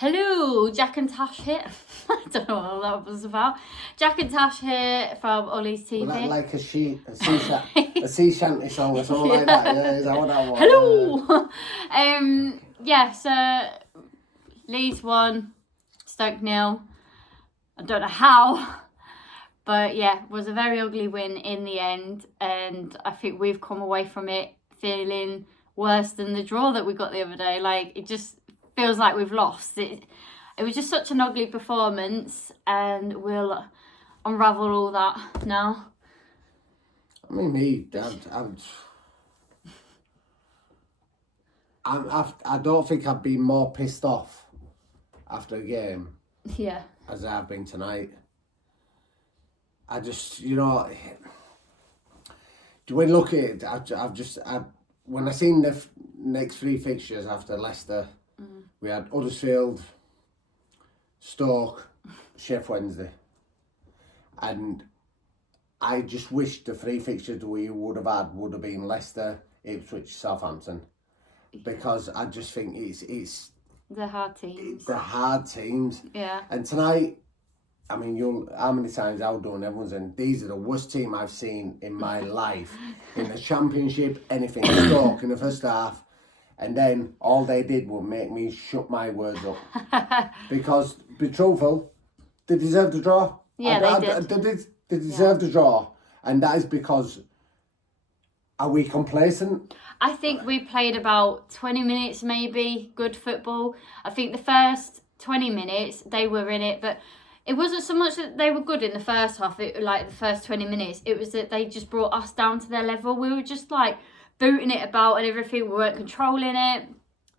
Hello, Jack and Tash here. I don't know what all that was about. Jack and Tash here from Ollie's TV. Was that like a sea shanty song or something like that? Yeah, is that what that was? Hello! So Leeds 1, Stoke 0. I don't know how, but yeah, it was a very ugly win in the end, and I think we've come away from it feeling worse than the draw that we got the other day. Like, it just feels like we've lost. It was just such an ugly performance, and we'll unravel all that now. I mean, I don't think I've been more pissed off after a game as I've been tonight. I just, when you look at it, when I seen the next three fixtures after Leicester, we had Huddersfield, Stoke, Sheffield Wednesday, and I just wish the three fixtures we would have been Leicester, Ipswich, Southampton, because I just think it's the hard teams. The hard teams. Yeah. And tonight, I mean, how many times I've done, everyone's in, these are the worst team I've seen in my life. In the Championship, anything. Stoke in the first half. And then all they did was make me shut my words up. Because, to be truthful, they deserved the draw. Yeah, they did. They deserved the draw. And that is because, are we complacent? I think we played about 20 minutes maybe, good football. I think the first 20 minutes, they were in it, but it wasn't so much that they were good in the first half, the first 20 minutes. It was that they just brought us down to their level. We were just booting it about and everything. We weren't controlling it.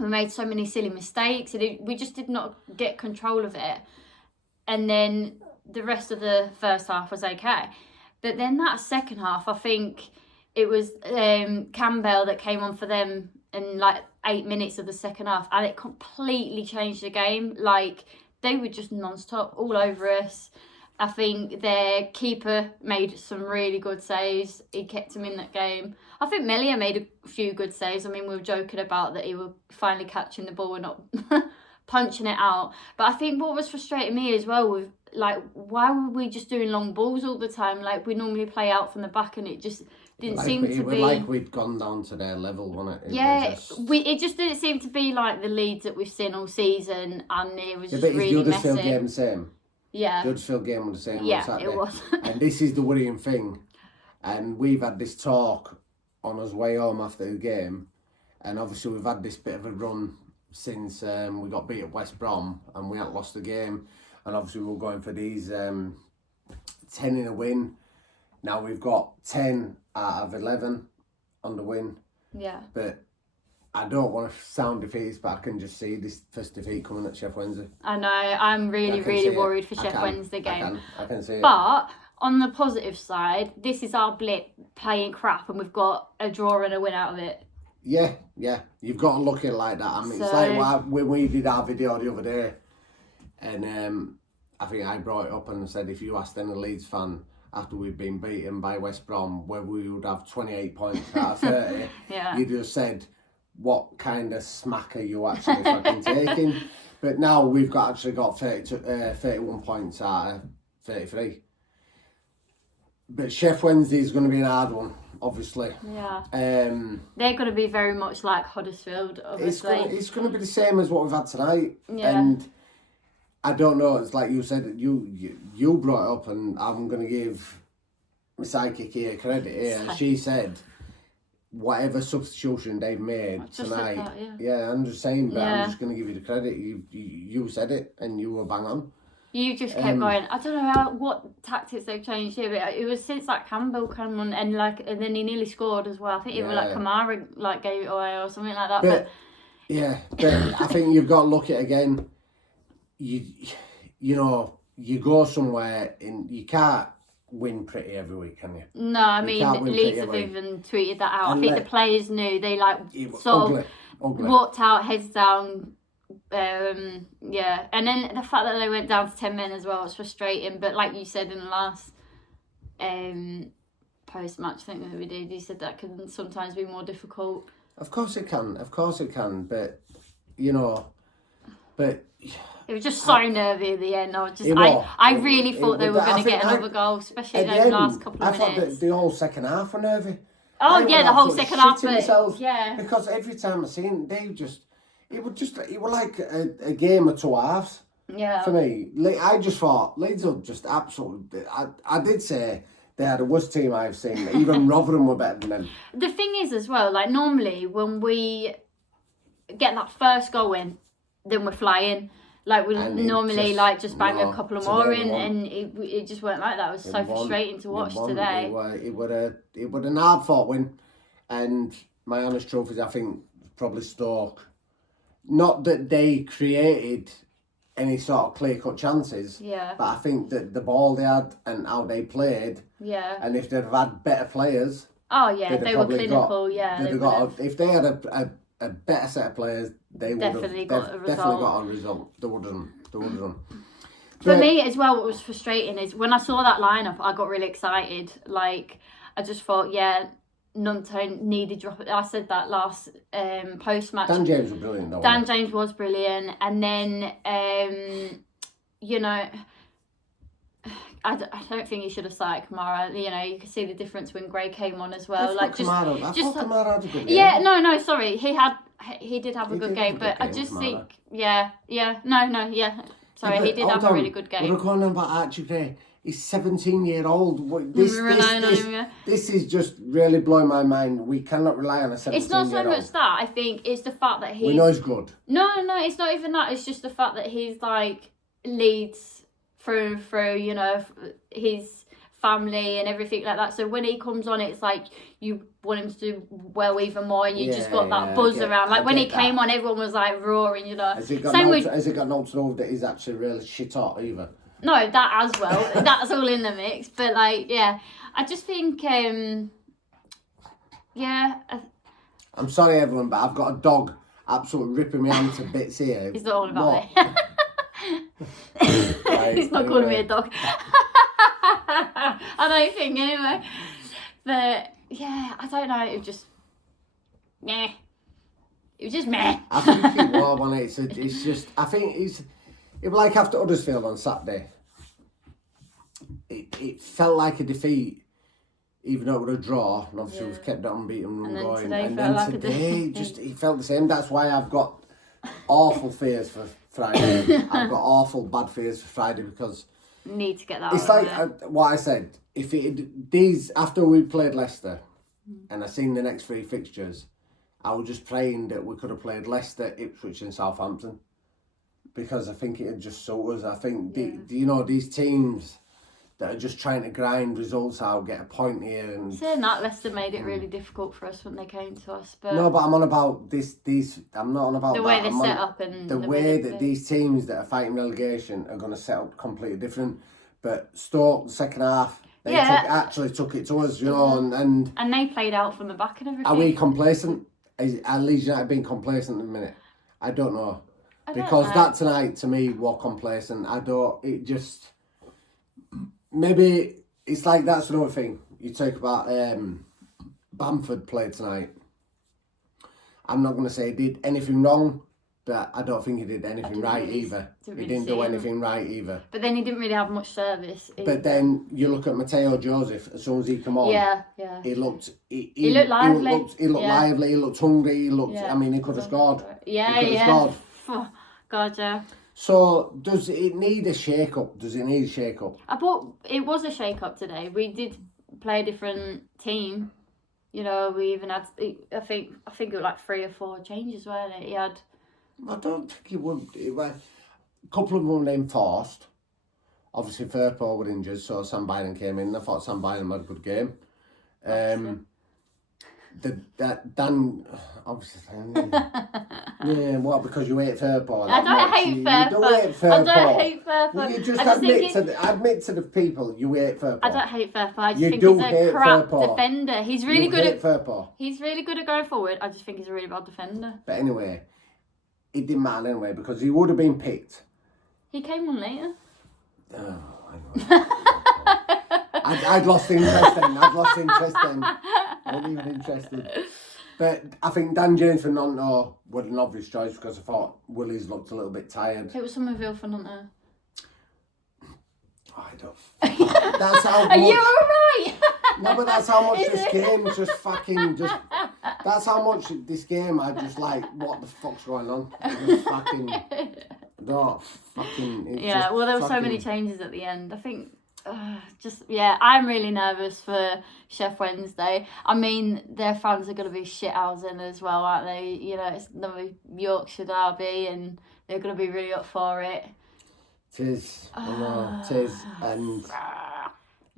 We made so many silly mistakes. We just did not get control of it. And then the rest of the first half was okay. But then that second half, I think it was Campbell that came on for them in 8 minutes of the second half. And it completely changed the game. They were just non-stop all over us. I think their keeper made some really good saves. He kept him in that game. I think Melia made a few good saves. I mean, we were joking about that he was finally catching the ball and not punching it out. But I think what was frustrating me as well was, why were we just doing long balls all the time? We normally play out from the back, and it just didn't seem to be... we'd gone down to their level, wasn't it? It just didn't seem to be like the Leeds that we've seen all season, and it was just really the Huddersfield game the same? Yeah. The Huddersfield game was the same on Saturday. Yeah, it was. And this is the worrying thing. And we've had this talk on us way home after the game. And obviously we've had this bit of a run since we got beat at West Brom and we hadn't lost the game. And obviously we were going for these 10 in a win. Now we've got 10 out of 11 on the win. Yeah. But I don't want to sound defeatist, but I can just see this first defeat coming at Sheffield Wednesday. I know. I'm really worried for Sheffield Wednesday game. I can see it. But on the positive side, this is our blip playing crap, and we've got a draw and a win out of it. Yeah. You've got to look at it like that. I mean, it's like when we did our video the other day, and I think I brought it up and said, if you asked any Leeds fan after we'd been beaten by West Brom, where we would have 28 points out of 30, you'd have said, what kind of smack are you actually fucking taking? But now we've got 31 points out of 33. But Sheffield Wednesday is going to be an hard one, obviously. Yeah. They're going to be very much like Huddersfield, obviously. It's going to be the same as what we've had tonight. Yeah. And I don't know, it's like you said, you brought it up, and I'm going to give my sidekick here credit here. And she said, whatever substitution they've made tonight, I'm just saying, but I'm just going to give you the credit. You said it, and you were bang on. You just kept going. I don't know what tactics they've changed here, but it was since Campbell came on, and then he nearly scored as well. I think even Kamara gave it away or something like that. But I think you've got to look at it again. You go somewhere and you can't win pretty every week, can you? No, I mean, Leeds have even tweeted that out. I think the players knew. They ugly. Walked out, heads down. And then the fact that they went down to 10 men as well was frustrating. But like you said in the last post-match thing that we did, you said that can sometimes be more difficult. Of course it can. But It was just so nervy at the end. was. I really thought they were going to get think another goal, especially at in the those end, last couple of minutes. I thought the whole second half were nervy. Oh They yeah, were the whole absolutely second half. shitting themselves. Yeah. Because every time I seen it was like a game of two halves. Yeah. For me, I just thought Leeds were just absolutely. I did say they are the worst team I've seen. Even Rotherham were better than them. The thing is, as well, like normally when we get that first goal in, then we're flying. Like we normally just bang a couple of more in, and it just weren't like that. It was so frustrating to watch today. It would an hard fought win, and my honest truth is I think probably Stoke. Not that they created any sort of clear cut chances. Yeah. But I think that the ball they had and how they played. Yeah. And if they'd have had better players. Oh yeah, they were clinical. If they had a better set of players, they would have definitely got a result. They would have done. For me as well, what was frustrating is when I saw that lineup, I got really excited. Like I just thought, Nunto needed drop. I said that last post match. Dan James was brilliant though. Dan James was brilliant, and then I don't think he should have started Kamara. You could see the difference when Gray came on as well. I thought Kamara had a good game. Yeah, no, sorry, he did have a good game, but I just think, yeah. Sorry, he did have a really good game. We're going on about Archie Gray. He's 17-year-old. This is just really blowing my mind. We cannot rely on a 17-year-old. It's not so much that. I think it's the fact that we know he's good. No, it's not even that. It's just the fact that he's like Leeds through and through. His family and everything like that. So when he comes on, it's like you want him to do well even more, and you just got that buzz around. Like when he came on, everyone was like roaring. Has it got no to know that he's actually really shit hot either? No, that as well. That's all in the mix. But I just think, I'm sorry, everyone, but I've got a dog absolutely ripping me hand to bits here. He's not all about me. He's not calling me a dog. I don't think anyway. But I don't know. It was just meh. It was just meh. I think it was, wasn't it? It's just. I think it was like after Huddersfield on Saturday. It felt like a defeat, even though it was a draw, and obviously we've kept that unbeaten run going. Today it felt the same. That's why I've got awful fears for Friday. I've got awful bad fears for Friday because need to get that. It's like what I said. If these after we played Leicester, and I seen the next three fixtures, I was just praying that we could have played Leicester, Ipswich, and Southampton, because I think it had just suit us. I think these teams that are just trying to grind results out, get a point here, and saying that Leicester made it really difficult for us when they came to us. But no, but I'm on about this. I'm not on about the way they set up and the way that these teams that are fighting relegation are going to set up completely different. But Stoke, the second half, they actually took it to us, and they played out from the back and everything. Are we complacent? Are Leeds United being complacent at the minute? I don't know. Because that tonight to me was complacent. Maybe it's like that's another thing. You talk about Bamford played tonight. I'm not going to say he did anything wrong, but I don't think he did anything right either. He didn't do anything right either. But then he didn't really have much service. But then you look at Mateo Joseph, as soon as he come on, he looked lively. He looked lively, he looked hungry, he could have scored. Scored. Oh, God, yeah. So, does it need a shake-up? I thought it was a shake-up today. We did play a different team. We even had, I think it was like 3 or 4 changes, weren't it? He had... I don't think it would. A couple of them were enforced. Obviously, Firpo were injured, so Sam Byron came in. I thought Sam Byron had a good game. Dan, obviously, because you hate Firpo. I don't hate Firpo. You don't hate Firpo. I don't hate Firpo. Well, you just admit to the people you hate Firpo. I don't hate Firpo. I just think he's a crap defender. He's really good at Firpo. He's really good at going forward. I just think he's a really bad defender. But anyway, it didn't matter anyway because he would have been picked. He came on later. Oh, I know. I'd lost interest then. I wasn't even interested. But I think Dan James for Nanto was an obvious choice because I thought Willie's looked a little bit tired. It was Somerville for Nanto. I don't. That's how much. Are you alright? No, but that's how much this game just fucking just. That's how much this game I just like. What the fuck's going on? Just fucking. No, fucking. Yeah, well, there were so many changes at the end. I think. I'm really nervous for Chef Wednesday. I mean, their fans are going to be shithousing as well, aren't they? You know, it's another Yorkshire derby, and they're going to be really up for it. Tis, I know, tis,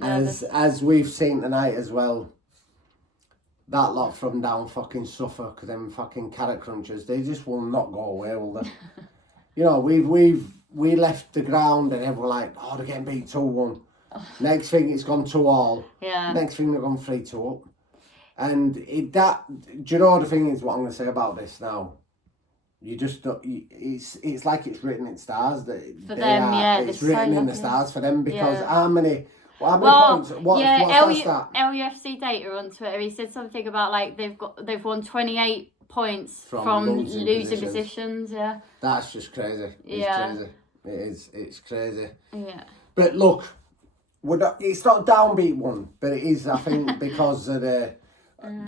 and as we've seen tonight as well, that lot from down fucking Suffolk, them fucking carrot crunchers, they just will not go away, will they? You know, we left the ground and everyone like, oh, they're getting beat 2-1. Next thing it's gone 2-2. Yeah. Next thing they've gone 3-2 up. And do you know the thing is what I'm going to say about this now? You just don't, it's like it's written in stars that for them, yeah, it's written in the stars for them because how many points? What's that? LUFC data on Twitter. He said something about like they've won 28 points from losing positions. Yeah, that's just crazy. It's crazy. It's crazy. Yeah. But look, it's not a downbeat one, but it is. I think because of the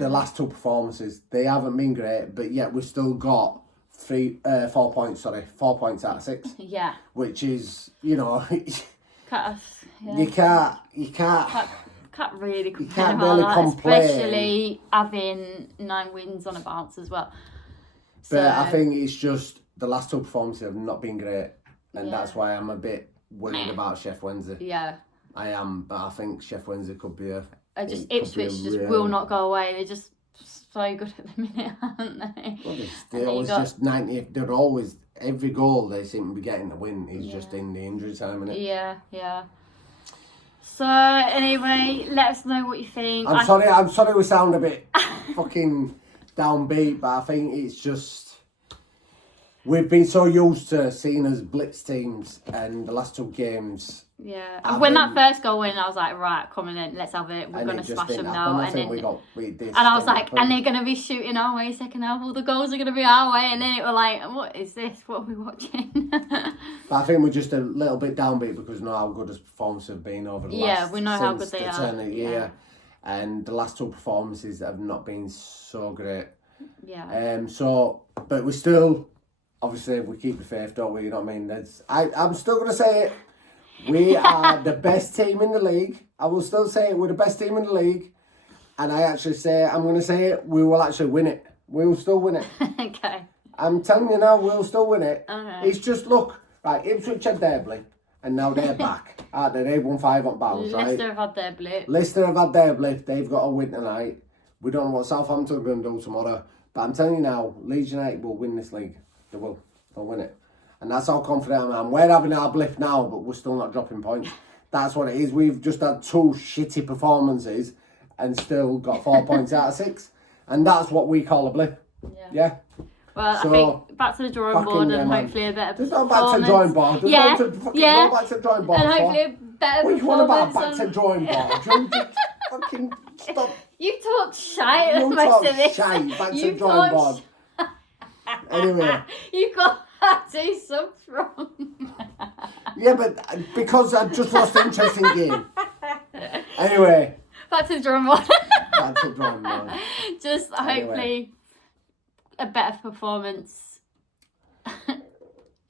last two performances, they haven't been great, but yet we've still got 4 points. 4 points out of 6. Yeah. Which is, you know, you can't really complain about that, especially having 9 wins on a bounce as well. But I think it's just the last two performances have not been great, and that's why I'm a bit worried about Chef Wednesday. Yeah. I am, but I think Chef Wednesday could be Ipswich just will not go away. They're just so good at the minute, aren't they? Well, they're always just 90. They're always, every goal they seem to be getting to win is just in the injury time, innit? Yeah. So anyway, let us know what you think. I'm sorry we sound a bit fucking downbeat, but I think it's just we've been so used to seeing us blitz teams, and the last 2 games. Yeah, and when that first goal went, I was like, right, come on in, let's have it. We're going to smash them now. And then and I was like, and they're going to be shooting our way second half. All the goals are going to be our way. And then it was like, what is this? What are we watching? But I think we're just a little bit downbeat because we know how good his performances have been over the last. We know how good they are. Yeah. And the last 2 performances have not been so great. Yeah. But we still, obviously, we keep the faith, don't we? You know what I mean? I'm still going to say it. We are the best team in the league. I will still say it. We're the best team in the league. And I'm going to say it. We will actually win it. We will still win it. Okay. I'm telling you now, we'll still win it. Okay. It's just, look, right, Ipswich had their blip. And now they're back. They've won 5 on bounce, right? Leicester have had their blip. They've got to win tonight. We don't know what Southampton are going to do tomorrow. But I'm telling you now, Leeds United will win this league. They will. They'll win it. And that's how confident I am. We're having our blip now, but we're still not dropping points. That's what it is. We've just had 2 shitty performances and still got 4 points out of 6. And that's what we call a blip. Yeah. Well, I think back to the drawing board and hopefully a better performance. There's no back to the drawing board. There's no back to the drawing board. And hopefully a better what performance. What you want about back to the drawing board? Fucking stop. You talk shite as much of this. Back to the drawing board. Anyway. You got two subs wrong. Yeah, but because I just lost interest in game. Anyway. Back to the drawing board. Back to the drawing board. Just hopefully a better performance.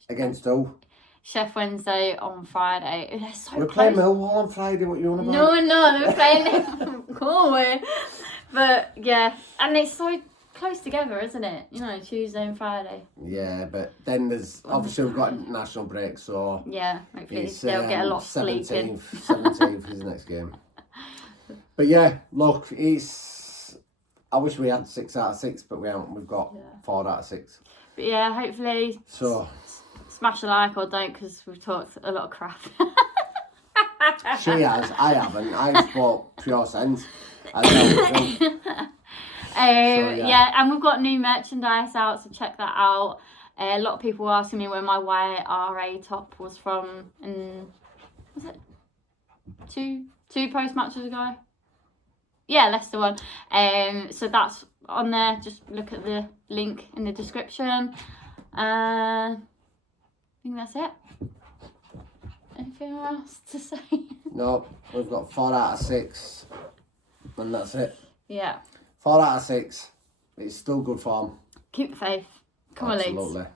Against who? Chef Wednesday on Friday. We're playing Millwall on Friday. What you on about? No, they're playing Galway. But yeah, and it's so close together, isn't it? You know, Tuesday and Friday. Yeah, but then there's obviously we've got international break, so yeah, hopefully they'll get a lot of sleep in. 17th is the next game. But yeah, look, I wish we had 6 out of 6, but we haven't. We've got 4 out of 6. But yeah, hopefully. So smash a like or don't, because we've talked a lot of crap. She has. I haven't. I spoke pure sense. Yeah, and we've got new merchandise out, so check that out. A lot of people were asking me where my YRA top was from, and was it two post matches ago? Yeah, Leicester one. So that's on there. Just look at the link in the description. I think that's it. Anything else to say? No, we've got 4 out of 6. And that's it. Yeah. 4 out of 6. It's still good form. Keep the faith. Come on, Leeds. Absolutely.